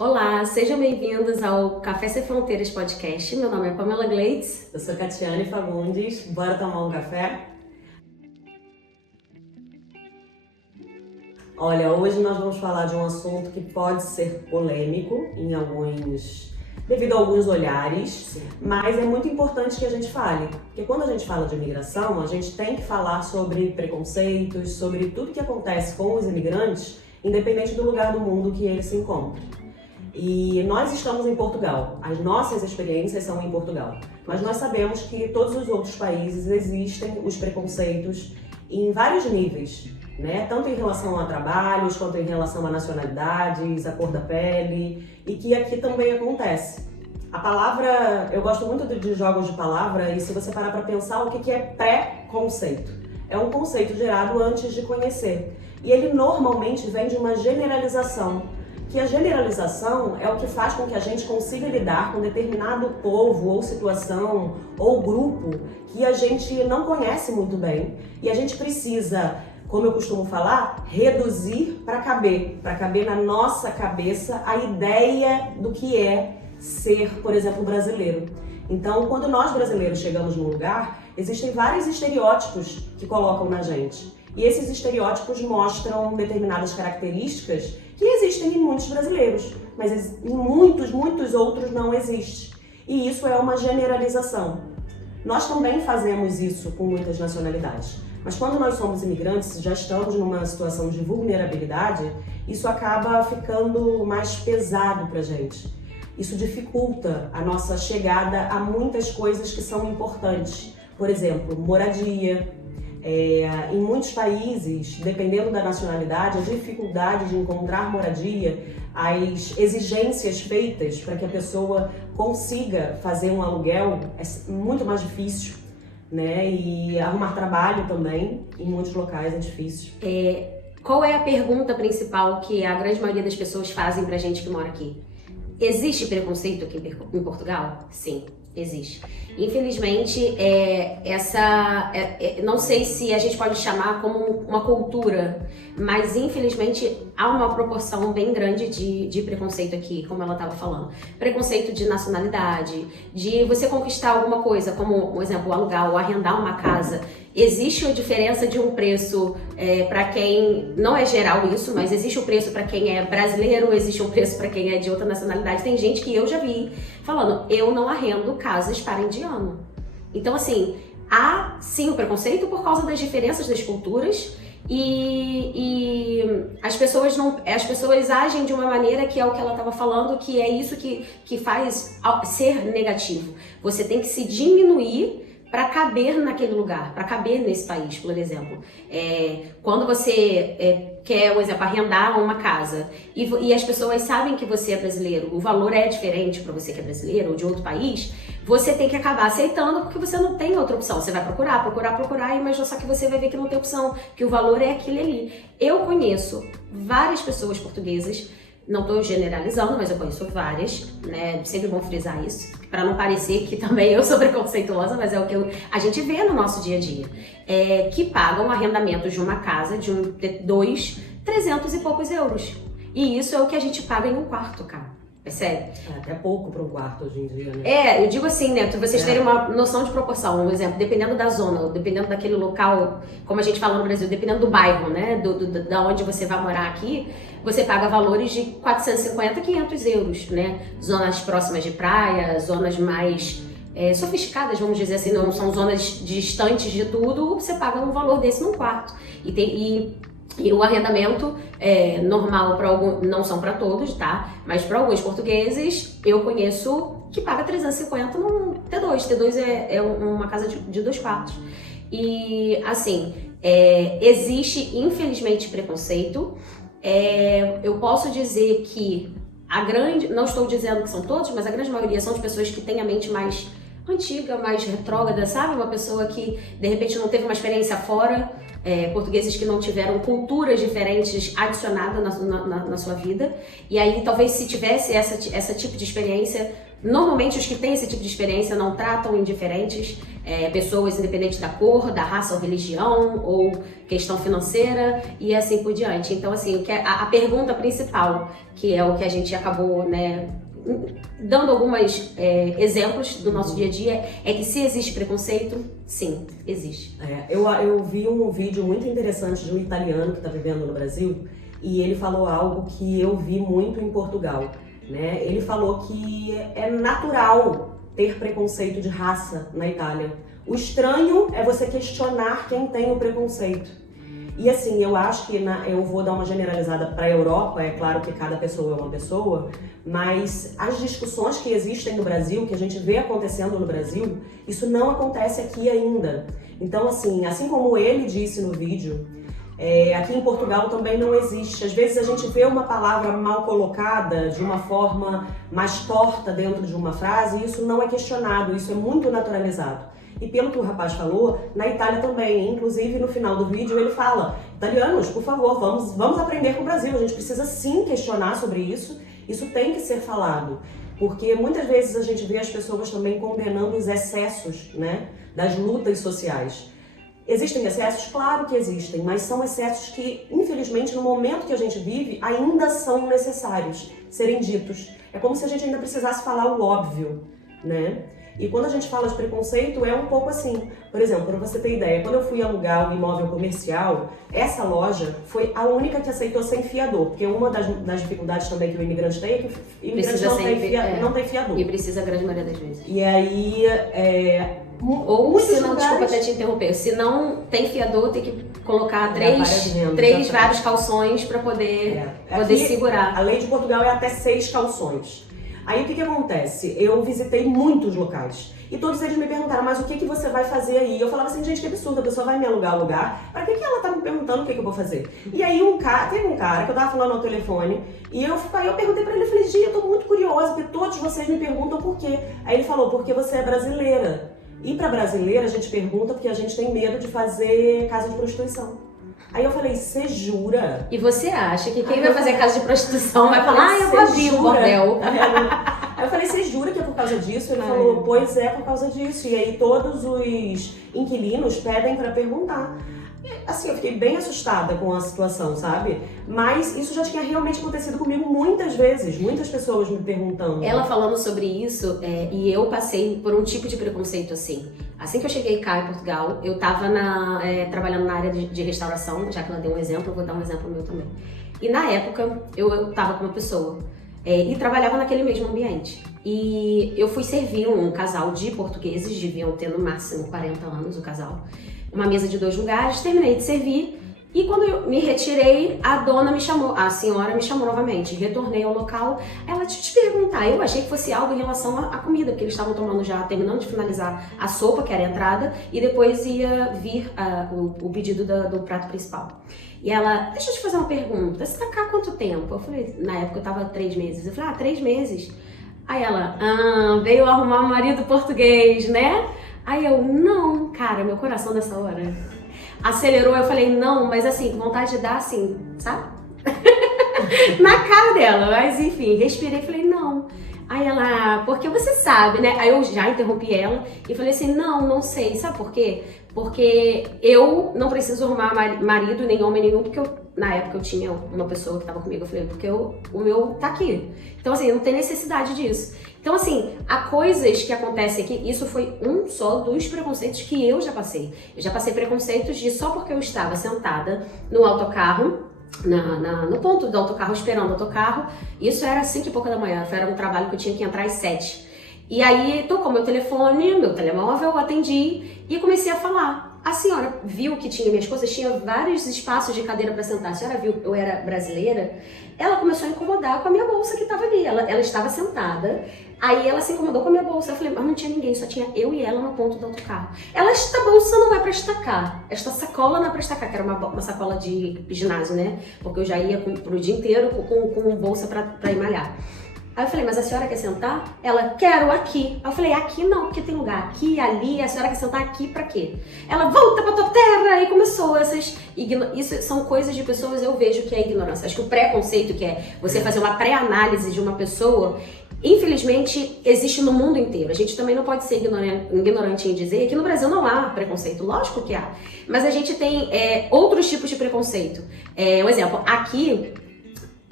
Olá, sejam bem-vindos ao Café Sem Fronteiras podcast. Meu nome é Pamela Gleitz. Eu sou Catiane Fagundes. Bora tomar um café? Olha, hoje nós vamos falar de um assunto que pode ser polêmico devido a alguns olhares, Sim. Mas é muito importante que a gente fale, porque quando a gente fala de imigração, a gente tem que falar sobre preconceitos, sobre tudo que acontece com os imigrantes, independente do lugar do mundo que eles se encontram. E nós estamos em Portugal, as nossas experiências são em Portugal, mas nós sabemos que em todos os outros países existem os preconceitos em vários níveis, né? Tanto em relação a trabalhos, quanto em relação a nacionalidades, a cor da pele, e que aqui também acontece. A palavra, eu gosto muito de jogos de palavra, e se você parar para pensar, o que é pré-conceito? É um conceito gerado antes de conhecer, e ele normalmente vem de uma generalização, que a generalização é o que faz com que a gente consiga lidar com determinado povo ou situação ou grupo que a gente não conhece muito bem e a gente precisa, como eu costumo falar, reduzir para caber na nossa cabeça a ideia do que é ser, por exemplo, brasileiro. Então, quando nós brasileiros chegamos num lugar, existem vários estereótipos que colocam na gente. E esses estereótipos mostram determinadas características que existem em muitos brasileiros, mas em muitos outros não existe. E isso é uma generalização. Nós também fazemos isso com muitas nacionalidades. Mas quando nós somos imigrantes, já estamos numa situação de vulnerabilidade, isso acaba ficando mais pesado pra gente. Isso dificulta a nossa chegada a muitas coisas que são importantes. Por exemplo, moradia. Em muitos países, dependendo da nacionalidade, a dificuldade de encontrar moradia, as exigências feitas para que a pessoa consiga fazer um aluguel é muito mais difícil, né? E arrumar trabalho também, em muitos locais é difícil. Qual é a pergunta principal que a grande maioria das pessoas fazem pra gente que mora aqui? Existe preconceito aqui em Portugal? Sim, existe. Infelizmente, não sei se a gente pode chamar como uma cultura, mas infelizmente há uma proporção bem grande de preconceito aqui, como ela estava falando. Preconceito de nacionalidade, de você conquistar alguma coisa, como, por exemplo, alugar ou arrendar uma casa. Existe a diferença de um preço para quem, não é geral isso, mas existe o preço para quem é brasileiro, existe um preço para quem é de outra nacionalidade. Tem gente que eu já vi falando, eu não arrendo casas para indiano. Então, assim, há sim o preconceito por causa das diferenças das culturas e as pessoas agem de uma maneira que é o que ela estava falando, que é isso que faz ser negativo. Você tem que se diminuir para caber naquele lugar, para caber nesse país, por exemplo. Quando você quer, por exemplo, arrendar uma casa e as pessoas sabem que você é brasileiro, o valor é diferente para você que é brasileiro ou de outro país, você tem que acabar aceitando porque você não tem outra opção. Você vai procurar, mas só que você vai ver que não tem opção, que o valor é aquele ali. Eu conheço várias pessoas portuguesas, não estou generalizando, mas eu conheço várias, né? Sempre bom frisar isso, para não parecer que também eu sou preconceituosa, mas é o que a gente vê no nosso dia a dia, que pagam arrendamentos de uma casa de 300 e poucos euros. E isso é o que a gente paga em um quarto, cara. Percebe? É até pouco para um quarto hoje em dia, né? Eu digo assim, né, pra vocês terem uma noção de proporção. Um exemplo, dependendo da zona, dependendo daquele local, como a gente fala no Brasil, dependendo do bairro, né, da onde você vai morar aqui, você paga valores de 450, 500 euros, né? Zonas próximas de praia, zonas mais sofisticadas, vamos dizer assim, não são zonas distantes de tudo, você paga um valor desse num quarto. E o arrendamento normal para alguns, não são para todos, tá? Mas para alguns portugueses, eu conheço que paga 350 num T2. T2 é uma casa de 2 quartos. E, assim, existe, infelizmente, preconceito. Eu posso dizer que não estou dizendo que são todos, mas a grande maioria são de pessoas que têm a mente mais antiga, mais retrógrada, sabe? Uma pessoa que, de repente, não teve uma experiência fora, portugueses que não tiveram culturas diferentes adicionadas na sua vida. E aí, talvez, se tivesse essa tipo de experiência, normalmente os que têm esse tipo de experiência não tratam indiferentes, pessoas independente da cor, da raça ou religião, ou questão financeira e assim por diante. Então, assim, a pergunta principal, que é o que a gente acabou, né, dando alguns exemplos do nosso dia a dia, é que se existe preconceito, sim, existe. Eu vi um vídeo muito interessante de um italiano que está vivendo no Brasil e ele falou algo que eu vi muito em Portugal, né? Ele falou que é natural ter preconceito de raça na Itália. O estranho é você questionar quem tem o preconceito. E assim, eu acho que eu vou dar uma generalizada para a Europa, é claro que cada pessoa é uma pessoa, mas as discussões que existem no Brasil, que a gente vê acontecendo no Brasil, isso não acontece aqui ainda. Então assim como ele disse no vídeo, aqui em Portugal também não existe. Às vezes a gente vê uma palavra mal colocada, de uma forma mais torta dentro de uma frase, e isso não é questionado, isso é muito naturalizado. E pelo que o rapaz falou, na Itália também, inclusive no final do vídeo ele fala: italianos, por favor, vamos aprender com o Brasil, a gente precisa sim questionar sobre isso tem que ser falado. Porque muitas vezes a gente vê as pessoas também condenando os excessos, né, das lutas sociais. Existem excessos? Claro que existem, mas são excessos que, infelizmente, no momento que a gente vive, ainda são necessários serem ditos. É como se a gente ainda precisasse falar o óbvio, né? E quando a gente fala de preconceito, é um pouco assim. Por exemplo, para você ter ideia, quando eu fui alugar um imóvel comercial, essa loja foi a única que aceitou sem fiador. Porque uma das dificuldades também que o imigrante tem é que o imigrante não tem fiador. E precisa a grande maioria das vezes. E aí, ou se não, desculpa até te interromper, se não tem fiador, tem que colocar vários calções para poder segurar. A lei de Portugal é até 6 calções. Aí o que acontece? Eu visitei muitos locais e todos eles me perguntaram: mas o que você vai fazer aí? Eu falava assim: gente, que absurdo, a pessoa vai me alugar o lugar, pra que ela tá me perguntando o que eu vou fazer? E aí teve um cara que eu tava falando ao telefone e eu perguntei pra ele, eu falei: Gi, eu tô muito curiosa porque todos vocês me perguntam por quê. Aí ele falou: porque você é brasileira. E pra brasileira a gente pergunta porque a gente tem medo de fazer casa de prostituição. Aí eu falei: você jura? E você acha que quem vai fazer casa de prostituição vai falar: eu vou abrir um bordel? Aí eu falei: você jura que é por causa disso? Ele falou: pois é, por causa disso. E aí todos os inquilinos pedem pra perguntar. Assim, eu fiquei bem assustada com a situação, sabe? Mas isso já tinha realmente acontecido comigo muitas vezes, muitas pessoas me perguntando. Ela falando sobre isso, e eu passei por um tipo de preconceito assim. Assim que eu cheguei cá em Portugal, eu tava trabalhando na área de restauração, já que ela deu um exemplo, eu vou dar um exemplo meu também. E na época, eu tava com uma pessoa e trabalhava naquele mesmo ambiente. E eu fui servir um casal de portugueses, deviam ter no máximo 40 anos o casal. Uma mesa de 2 lugares, terminei de servir e quando eu me retirei, a senhora me chamou novamente. Retornei ao local, ela te perguntar, eu achei que fosse algo em relação à comida, porque eles estavam tomando já, terminando de finalizar a sopa, que era a entrada, e depois ia vir o pedido do prato principal. E ela: deixa eu te fazer uma pergunta, você tá cá há quanto tempo? Eu falei, na época eu tava 3 meses, eu falei: 3 meses? Aí ela: veio arrumar um marido português, né? Aí eu: não, cara, meu coração nessa hora acelerou. Eu falei: não, mas assim, vontade de dar assim, sabe? Na cara dela, mas enfim, respirei e falei: não. Aí ela: porque você sabe, né? Aí eu já interrompi ela e falei assim: não sei, sabe por quê? Porque eu não preciso arrumar marido, nem homem nenhum, porque na época eu tinha uma pessoa que tava comigo, eu falei: porque o meu tá aqui. Então assim, não tem necessidade disso. Então assim, há coisas que acontecem aqui, isso foi um só dos preconceitos que eu já passei. Eu já passei preconceitos de só porque eu estava sentada no autocarro, no ponto do autocarro, esperando o autocarro, isso era 5 e pouca da manhã, era um trabalho que eu tinha que entrar às 7. E aí tocou meu telefone, meu telemóvel, eu atendi e comecei a falar. A senhora viu que tinha minhas coisas, tinha vários espaços de cadeira para sentar. A senhora viu que eu era brasileira? Ela começou a incomodar com a minha bolsa que estava ali. Ela estava sentada, aí ela se incomodou com a minha bolsa. Eu falei: mas não tinha ninguém, só tinha eu e ela no ponto do autocarro. Ela: esta bolsa não é para estacar, esta sacola não é para estacar, que era uma sacola de ginásio, né? Porque eu já ia pro dia inteiro com bolsa para ir malhar. Aí eu falei: mas a senhora quer sentar? Ela: quero aqui. Aí eu falei: aqui não, porque tem lugar aqui, ali, a senhora quer sentar aqui pra quê? Ela: volta pra tua terra! Aí começou isso são coisas de pessoas, eu vejo que é ignorância. Acho que o preconceito, que é você fazer uma pré-análise de uma pessoa, Infelizmente, existe no mundo inteiro. A gente também não pode ser ignorante em dizer que no Brasil não há preconceito. Lógico que há. Mas a gente tem outros tipos de preconceito. Um exemplo, aqui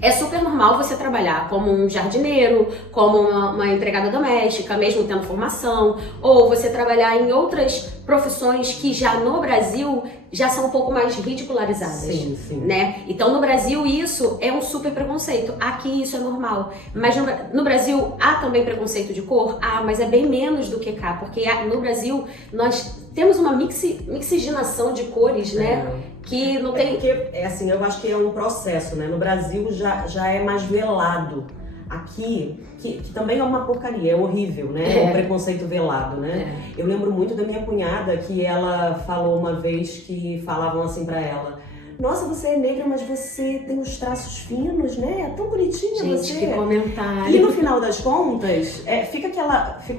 é super normal você trabalhar como um jardineiro, como uma empregada doméstica, mesmo tendo formação, ou você trabalhar em outras profissões que já no Brasil já são um pouco mais ridicularizadas, sim. né? Então no Brasil isso é um super preconceito, aqui isso é normal, mas no Brasil há também preconceito de cor? Mas é bem menos do que cá, porque no Brasil nós temos uma mixigenação de cores, né? Que não tem... Porque, assim, eu acho que é um processo, né? No Brasil já é mais velado. Aqui, que também é uma porcaria, é horrível, né? O preconceito velado, né? Eu lembro muito da minha cunhada, que ela falou uma vez que falavam assim pra ela: nossa, você é negra, mas você tem os traços finos, né? É tão bonitinha você. Gente, que comentário. E no final das contas, fica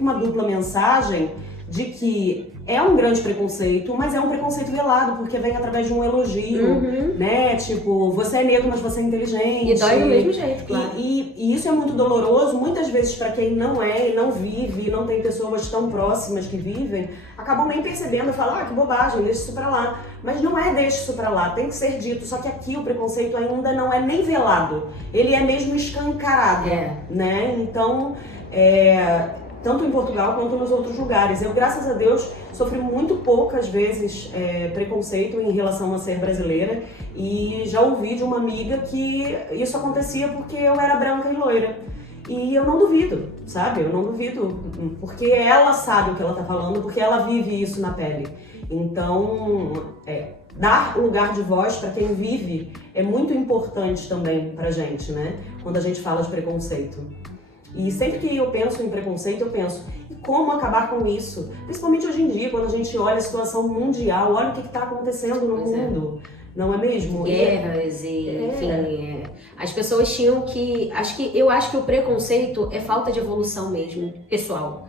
uma dupla mensagem de que é um grande preconceito, mas é um preconceito velado, porque vem através de um elogio, né? Tipo, você é negro, mas você é inteligente. E dói do mesmo jeito, claro. E isso é muito doloroso, muitas vezes pra quem não é e não vive, e não tem pessoas tão próximas que vivem, acabam nem percebendo e falam: que bobagem, deixa isso pra lá. Mas não é deixa isso pra lá, tem que ser dito. Só que aqui o preconceito ainda não é nem velado, ele é mesmo escancarado, né? Então, tanto em Portugal quanto nos outros lugares. Eu, graças a Deus, sofri muito poucas vezes preconceito em relação a ser brasileira, e já ouvi de uma amiga que isso acontecia porque eu era branca e loira. E eu não duvido, sabe? Eu não duvido, porque ela sabe o que ela tá falando, porque ela vive isso na pele. Então, dar lugar de voz para quem vive é muito importante também pra gente, né? Quando a gente fala de preconceito. E sempre que eu penso em preconceito, eu penso: e como acabar com isso? Principalmente hoje em dia, quando a gente olha a situação mundial, olha o que está acontecendo no mundo, não é mesmo? Guerras enfim, as pessoas tinham que... Eu acho que o preconceito é falta de evolução mesmo, pessoal.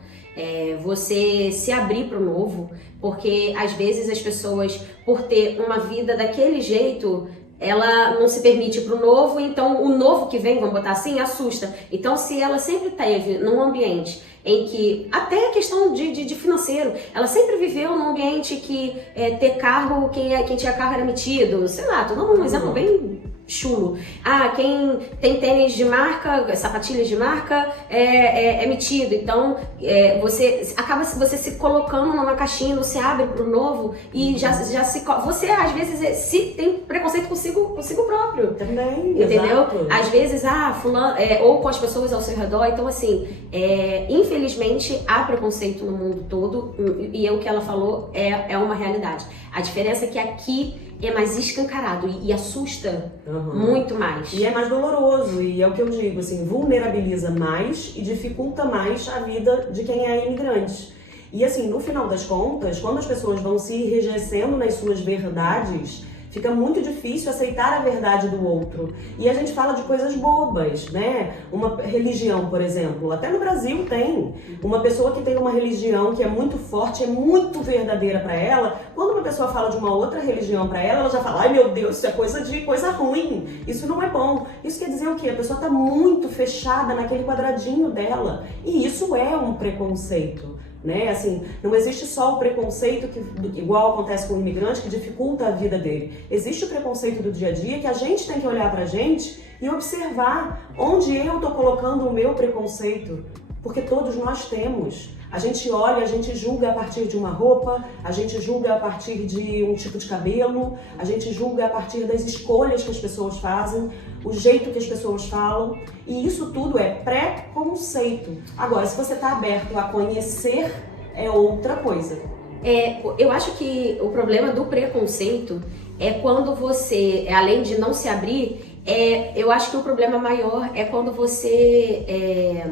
Você se abrir para o novo, porque às vezes as pessoas, por ter uma vida daquele jeito, ela não se permite para o novo, então o novo que vem, vamos botar assim, assusta. Então, se ela sempre teve num ambiente em que, até a questão de financeiro, ela sempre viveu num ambiente que ter carro, quem tinha carro era metido, sei lá, tô dando um exemplo bem chulo. Quem tem tênis de marca, sapatilhas de marca, é metido. Então, você acaba se colocando numa caixinha, você abre pro novo e você, às vezes, se tem preconceito consigo próprio. Também, entendeu? Exato. Às vezes, fulano, ou com as pessoas ao seu redor. Então, assim, infelizmente, há preconceito no mundo todo, e o que ela falou é uma realidade. A diferença é que aqui é mais escancarado e assusta muito mais. E é mais doloroso, e é o que eu digo, assim, vulnerabiliza mais e dificulta mais a vida de quem é imigrante. E assim, no final das contas, quando as pessoas vão se enrijecendo nas suas verdades, fica muito difícil aceitar a verdade do outro. E a gente fala de coisas bobas, né? Uma religião, por exemplo. Até no Brasil tem. Uma pessoa que tem uma religião que é muito forte, é muito verdadeira pra ela. Quando uma pessoa fala de uma outra religião pra ela já fala: ai meu Deus, isso é coisa ruim. Isso não é bom. Isso quer dizer o quê? A pessoa tá muito fechada naquele quadradinho dela. E isso é um preconceito. Né? Assim, não existe só o preconceito igual acontece com o imigrante, que dificulta a vida dele. Existe o preconceito do dia a dia, que a gente tem que olhar pra gente e observar onde eu tô colocando o meu preconceito, porque todos nós temos. A gente olha, a gente julga a partir de uma roupa, a gente julga a partir de um tipo de cabelo, a gente julga a partir das escolhas que as pessoas fazem, o jeito que as pessoas falam, e isso tudo é preconceito. Agora, se você está aberto a conhecer, é outra coisa. Eu acho que o problema do preconceito é quando você, além de não se abrir, eu acho que o problema maior é quando você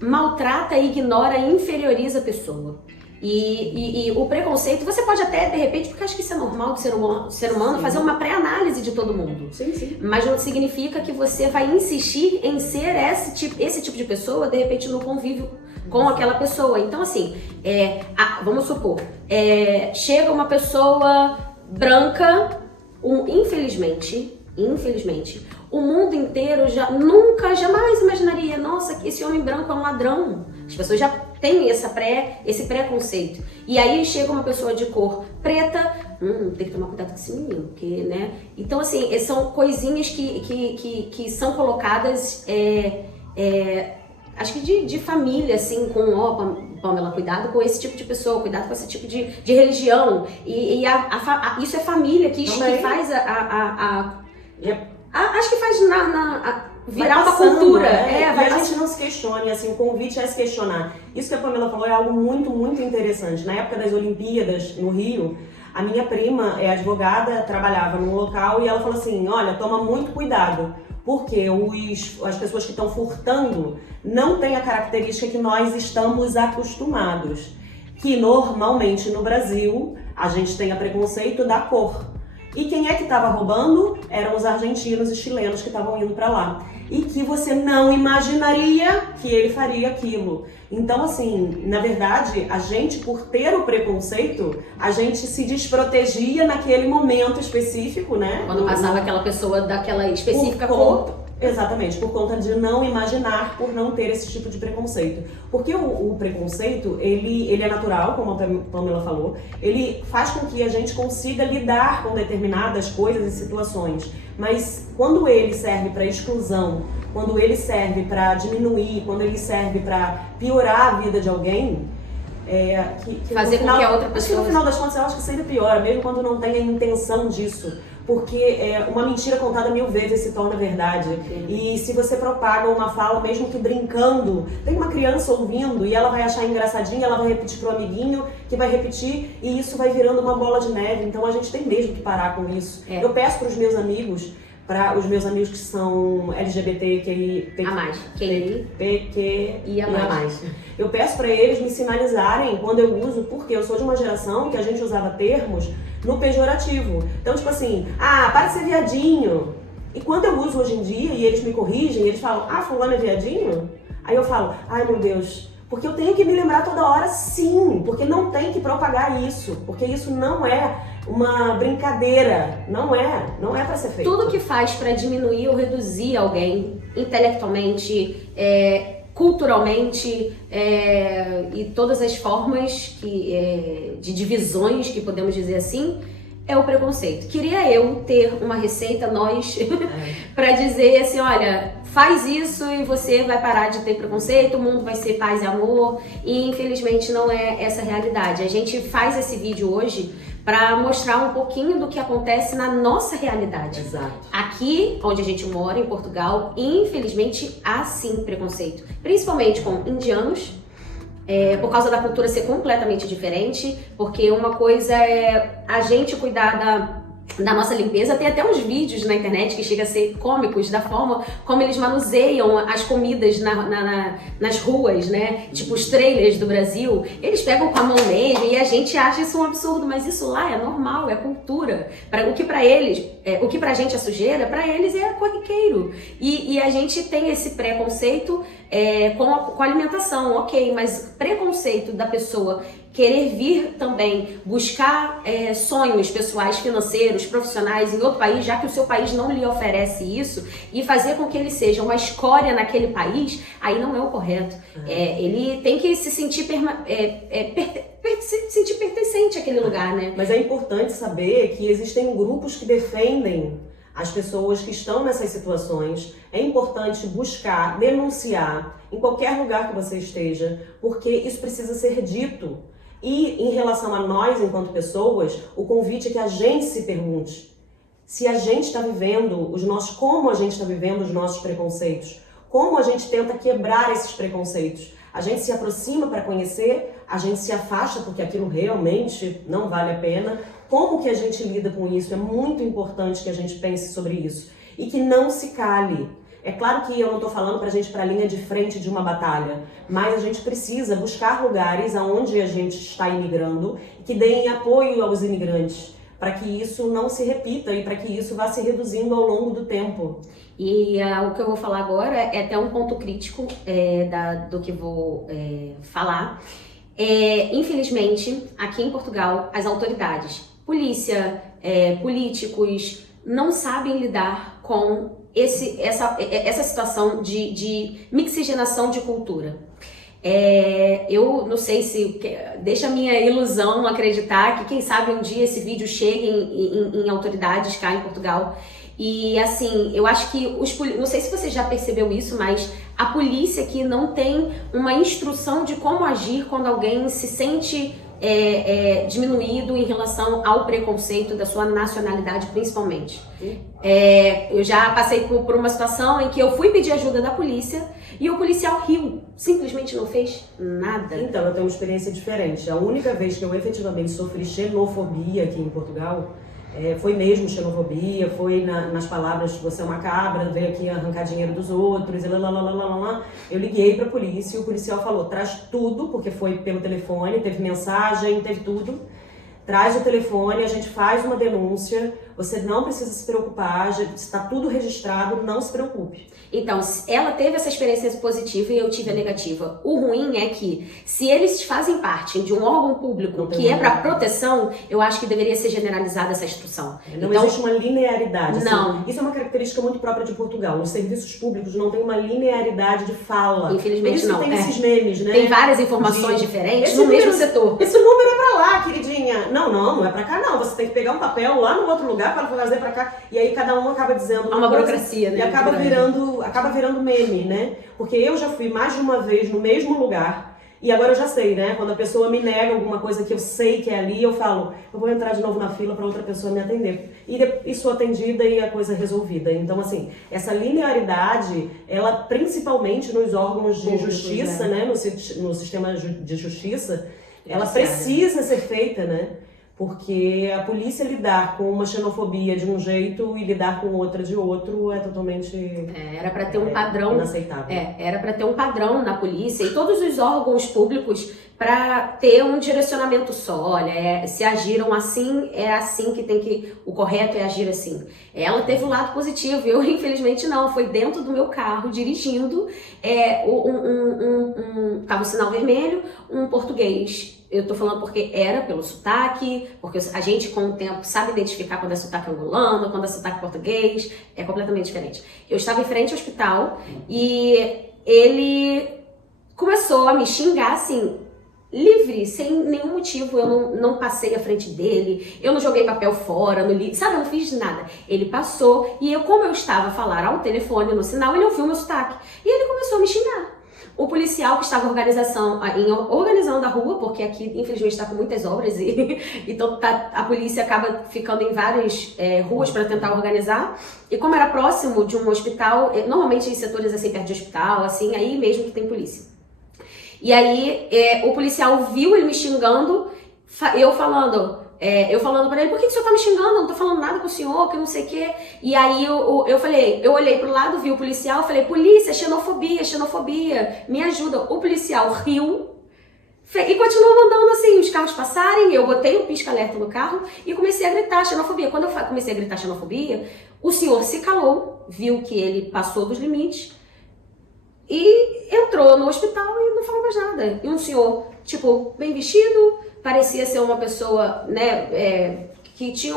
maltrata, ignora, inferioriza a pessoa. E o preconceito, você pode até, de repente, porque acho que isso é normal do ser humano, fazer uma pré-análise de todo mundo. Sim. Mas não significa que você vai insistir em ser esse tipo de pessoa, de repente, no convívio com aquela pessoa. Então, assim, vamos supor, chega uma pessoa branca, infelizmente, o mundo inteiro nunca, jamais imaginaria, nossa, esse esse homem branco é um ladrão. As pessoas já têm esse preconceito. E aí chega uma pessoa de cor preta, tem que tomar cuidado com esse menino, porque, né? Então, assim, são coisinhas que são colocadas, acho que de família, assim, com, Pamela, cuidado com esse tipo de pessoa, cuidado com esse tipo de religião. E isso é família que faz acho que faz virar uma cultura. E a gente não se questione, assim, o convite é se questionar. Isso que a Pamela falou é algo muito, muito interessante. Na época das Olimpíadas, no Rio, a minha prima é advogada, trabalhava num local e ela falou assim, olha, toma muito cuidado, porque as pessoas que estão furtando não têm a característica que nós estamos acostumados. Que normalmente no Brasil a gente tem a preconceito da cor. E quem é que estava roubando? Eram os argentinos e chilenos que estavam indo para lá. E que você não imaginaria que ele faria aquilo. Então, assim, na verdade, a gente, por ter o preconceito, a gente se desprotegia naquele momento específico, né? Quando passava aquela pessoa daquela específica cor. Exatamente, por conta de não imaginar, por não ter esse tipo de preconceito. Porque o preconceito, ele é natural, como a Pamela falou, ele faz com que a gente consiga lidar com determinadas coisas e situações. Mas quando ele serve para exclusão, quando ele serve para diminuir, quando ele serve para piorar a vida de alguém, fazer com que a outra pessoa... Acho que no final das contas eu acho que sempre piora, mesmo quando não tem a intenção disso. Porque uma mentira contada 1000 vezes se torna verdade. E se você propaga uma fala, mesmo que brincando, tem uma criança ouvindo e ela vai achar engraçadinha, ela vai repetir pro amiguinho, que vai repetir, e isso vai virando uma bola de neve. Então a gente tem mesmo que parar com isso. Eu peço para os meus amigos que são LGBTQIA+. Eu peço para eles me sinalizarem quando eu uso, porque eu sou de uma geração que a gente usava termos no pejorativo. Então, tipo assim, para de ser viadinho. E quando eu uso hoje em dia e eles me corrigem, eles falam, fulano é viadinho? Aí eu falo, ai meu Deus, porque eu tenho que me lembrar toda hora, sim, porque não tem que propagar isso, porque isso não é uma brincadeira, não é para ser feito. Tudo que faz para diminuir ou reduzir alguém intelectualmente, culturalmente, e todas as formas de divisões, que podemos dizer assim, é o preconceito. Queria eu ter uma receita, para dizer assim, olha, faz isso e você vai parar de ter preconceito, o mundo vai ser paz e amor, e infelizmente não é essa a realidade. A gente faz esse vídeo hoje para mostrar um pouquinho do que acontece na nossa realidade. Exato. Aqui, onde a gente mora, em Portugal, infelizmente há sim preconceito, principalmente com indianos, por causa da cultura ser completamente diferente, porque uma coisa é a gente cuidar da nossa limpeza. Tem até uns vídeos na internet que chegam a ser cômicos da forma como eles manuseiam as comidas nas ruas, né? Tipo os trailers do Brasil, eles pegam com a mão mesmo e a gente acha isso um absurdo, mas isso lá é normal, é cultura. O que pra eles, o que pra gente é sujeira, pra eles é corriqueiro. E a gente tem esse preconceito com a alimentação, ok, mas preconceito da pessoa querer vir também buscar sonhos pessoais, financeiros, profissionais em outro país, já que o seu país não lhe oferece isso, e fazer com que ele seja uma escória naquele país, aí não é o correto. Ele tem que se sentir sentir pertencente àquele lugar, né? Mas é importante saber que existem grupos que defendem as pessoas que estão nessas situações. É importante buscar, denunciar em qualquer lugar que você esteja, porque isso precisa ser dito. E em relação a nós, enquanto pessoas, o convite é que a gente se pergunte se a gente está vivendo como a gente está vivendo os nossos preconceitos, como a gente tenta quebrar esses preconceitos. A gente se aproxima para conhecer, a gente se afasta porque aquilo realmente não vale a pena. Como que a gente lida com isso? É muito importante que a gente pense sobre isso e que não se cale. É claro que eu não estou falando para a gente ir para a linha de frente de uma batalha, mas a gente precisa buscar lugares onde a gente está imigrando e que deem apoio aos imigrantes, para que isso não se repita e para que isso vá se reduzindo ao longo do tempo. E o que eu vou falar agora é até um ponto crítico do que vou falar. Infelizmente, aqui em Portugal, as autoridades, polícia, políticos, não sabem lidar com essa situação de mixigenação de cultura. Eu não sei se deixa a minha ilusão acreditar que quem sabe um dia esse vídeo chegue em autoridades cá em Portugal. E assim, eu acho que não sei se você já percebeu isso, mas a polícia aqui não tem uma instrução de como agir quando alguém se sente diminuído em relação ao preconceito da sua nacionalidade, principalmente. Eu já passei por uma situação em que eu fui pedir ajuda da polícia e o policial riu, simplesmente não fez nada. Então, eu tenho uma experiência diferente. A única vez que eu efetivamente sofri xenofobia aqui em Portugal foi mesmo xenofobia, foi nas palavras você é uma cabra, veio aqui arrancar dinheiro dos outros, e lá. Eu liguei pra polícia e o policial falou, traz tudo, porque foi pelo telefone, teve mensagem, teve tudo. Traz o telefone, a gente faz uma denúncia, você não precisa se preocupar, está tudo registrado, não se preocupe. Então, ela teve essa experiência positiva e eu tive a negativa. O ruim é que, se eles fazem parte de um órgão público que é para proteção, eu acho que deveria ser generalizada essa instrução. Não existe uma linearidade. Não. Assim, isso é uma característica muito própria de Portugal. Os serviços públicos não têm uma linearidade de fala. Infelizmente por isso não. Tem esses memes, né? Tem várias informações diferentes no mesmo setor. Esse número é pra lá, queridinha. Não é pra cá não. Você tem que pegar um papel lá no outro lugar para fazer pra cá. E aí cada um acaba dizendo uma burocracia, né? E acaba virando meme, né? Porque eu já fui mais de uma vez no mesmo lugar e agora eu já sei, né? Quando a pessoa me nega alguma coisa que eu sei que é ali, eu falo, eu vou entrar de novo na fila para outra pessoa me atender. E sou atendida e a coisa resolvida. Então, assim, essa linearidade, ela principalmente nos órgãos de justiça, né? No sistema de justiça, ela precisa ser feita, né? Porque a polícia lidar com uma xenofobia de um jeito e lidar com outra de outro é totalmente era para ter um padrão inaceitável. Era para ter um padrão na polícia e todos os órgãos públicos para ter um direcionamento só. Olha, se agiram assim, é assim que tem que... O correto é agir assim. Ela teve o lado positivo, eu infelizmente não. Foi dentro do meu carro, dirigindo, tava o sinal vermelho, um português. Eu tô falando porque era pelo sotaque, porque a gente com o tempo sabe identificar quando é sotaque angolano, quando é sotaque português, é completamente diferente. Eu estava em frente ao hospital e ele começou a me xingar assim, livre, sem nenhum motivo. Eu não passei à frente dele, eu não joguei papel fora, sabe, eu não fiz nada. Ele passou e como eu estava a falar ao telefone, no sinal, ele ouviu meu sotaque e ele começou a me xingar. O policial que estava organizando a rua, porque aqui infelizmente está com muitas obras e então a polícia acaba ficando em várias ruas para tentar organizar. E como era próximo de um hospital, normalmente em setores assim perto de hospital, assim, aí mesmo que tem polícia. E aí o policial viu ele me xingando, eu falando pra ele, por que o senhor tá me xingando? Eu não tô falando nada com o senhor, que não sei o quê. E aí eu olhei pro lado, vi o policial, falei, polícia, xenofobia, me ajuda. O policial riu e continuou mandando assim, os carros passarem, eu botei o pisca-alerta no carro e comecei a gritar xenofobia. Quando eu comecei a gritar xenofobia, o senhor se calou, viu que ele passou dos limites e entrou no hospital e não falou mais nada. E um senhor, tipo, bem vestido, parecia ser uma pessoa, né, que tinha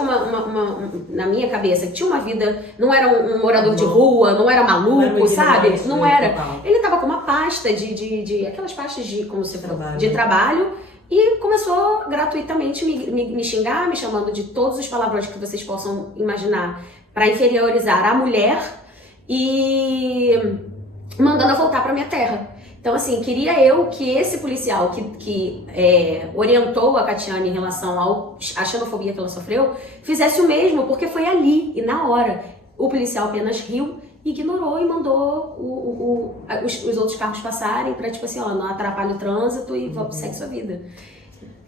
na minha cabeça, que tinha uma vida, não era um morador de rua, não era maluco, sabe? Não era. Ele tava com uma pasta aquelas pastas de, como você falou, de trabalho, e começou gratuitamente me xingar, me chamando de todos os palavrões que vocês possam imaginar, para inferiorizar a mulher e mandando eu voltar para minha terra. Então, assim, queria eu que esse policial que orientou a Catiane em relação à xenofobia que ela sofreu, fizesse o mesmo, porque foi ali e na hora. O policial apenas riu, ignorou e mandou os outros carros passarem pra, tipo assim, ó, não atrapalha o trânsito e segue sua vida.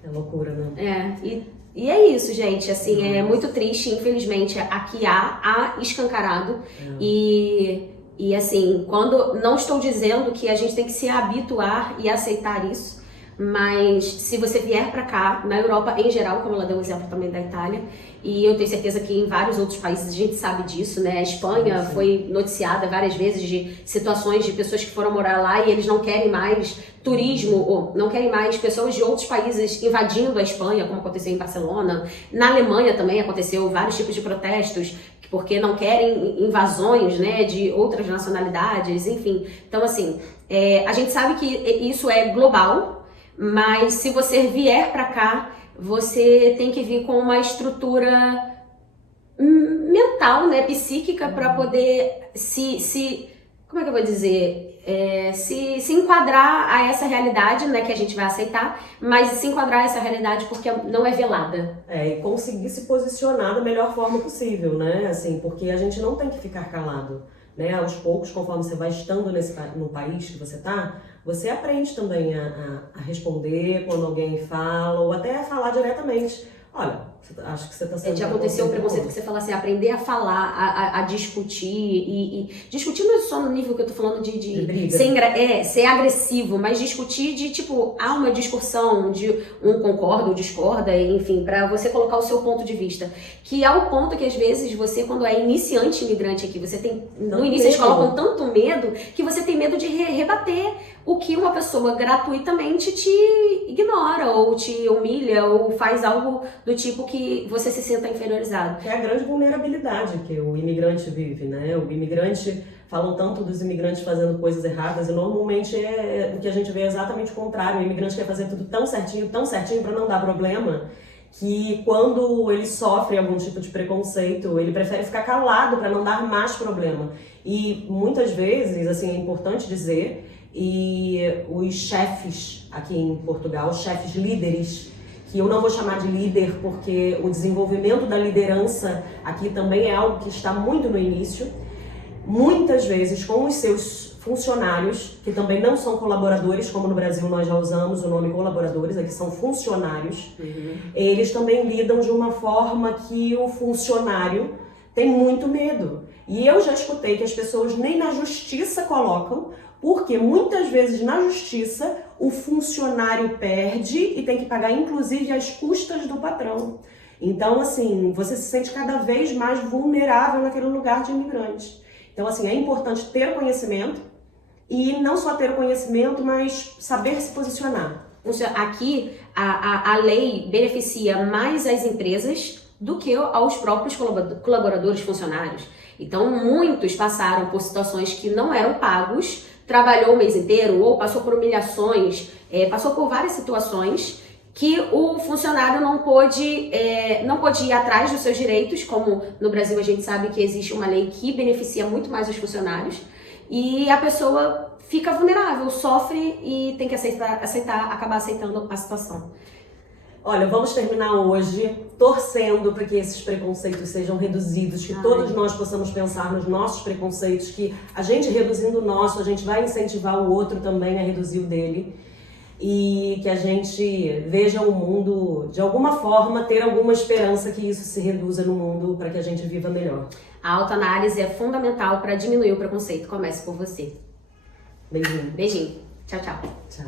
É loucura, né? E é isso, gente, assim, é muito triste, infelizmente, aqui há escancarado E assim, não estou dizendo que a gente tem que se habituar e aceitar isso, mas se você vier pra cá, na Europa em geral, como ela deu o exemplo também da Itália, e eu tenho certeza que em vários outros países a gente sabe disso, né? A Espanha foi noticiada várias vezes de situações de pessoas que foram morar lá e eles não querem mais turismo, ou não querem mais pessoas de outros países invadindo a Espanha, como aconteceu em Barcelona. Na Alemanha também aconteceu vários tipos de protestos, porque não querem invasões, né, de outras nacionalidades, enfim. Então, assim, a gente sabe que isso é global, mas se você vier para cá, você tem que vir com uma estrutura mental, né, psíquica, para poder como é que eu vou dizer, se enquadrar a essa realidade, né, que a gente vai aceitar, mas se enquadrar a essa realidade porque não é velada. E conseguir se posicionar da melhor forma possível, né, assim, porque a gente não tem que ficar calado, né, aos poucos, conforme você vai estando no país que você tá, você aprende também a responder quando alguém fala, ou até a falar diretamente. Olha, acho que você está sendo... Já aconteceu o preconceito que você fala assim, aprender a falar, a discutir, e discutir não é só no nível que eu tô falando de briga. ser agressivo, mas discutir de, tipo, há uma discussão de um concorda ou discorda, enfim, pra você colocar o seu ponto de vista. Que é o ponto que às vezes você, quando é iniciante imigrante aqui, você tem, no início eles colocam tanto medo, que você tem medo de rebater o que uma pessoa gratuitamente te ignora, ou te humilha, ou faz algo do tipo que você se sinta inferiorizado. Que é a grande vulnerabilidade que o imigrante vive, né? O imigrante, falam tanto dos imigrantes fazendo coisas erradas, e normalmente o que a gente vê é exatamente o contrário. O imigrante quer fazer tudo tão certinho para não dar problema, que quando ele sofre algum tipo de preconceito, ele prefere ficar calado para não dar mais problema. E muitas vezes, assim, é importante dizer, e os chefes aqui em Portugal, os chefes líderes, que eu não vou chamar de líder porque o desenvolvimento da liderança aqui também é algo que está muito no início, muitas vezes com os seus funcionários, que também não são colaboradores, como no Brasil nós já usamos o nome colaboradores, aqui são funcionários, eles também lidam de uma forma que o funcionário tem muito medo. E eu já escutei que as pessoas nem na justiça colocam, porque muitas vezes na justiça o funcionário perde e tem que pagar inclusive as custas do patrão. Então, assim, você se sente cada vez mais vulnerável naquele lugar de imigrante. Então, assim, é importante ter o conhecimento e não só ter o conhecimento, mas saber se posicionar. Aqui, a lei beneficia mais as empresas do que aos próprios colaboradores, funcionários. Então, muitos passaram por situações que não eram pagos, trabalhou o mês inteiro ou passou por humilhações, passou por várias situações que o funcionário não pôde ir atrás dos seus direitos, como no Brasil a gente sabe que existe uma lei que beneficia muito mais os funcionários, e a pessoa fica vulnerável, sofre e tem que acabar aceitando a situação. Olha, vamos terminar hoje torcendo para que esses preconceitos sejam reduzidos, que todos nós possamos pensar nos nossos preconceitos, que a gente reduzindo o nosso, a gente vai incentivar o outro também a reduzir o dele, e que a gente veja o mundo, de alguma forma, ter alguma esperança que isso se reduza no mundo para que a gente viva melhor. A autoanálise é fundamental para diminuir o preconceito. Comece por você. Beijinho. Beijinho. Tchau, tchau. Tchau.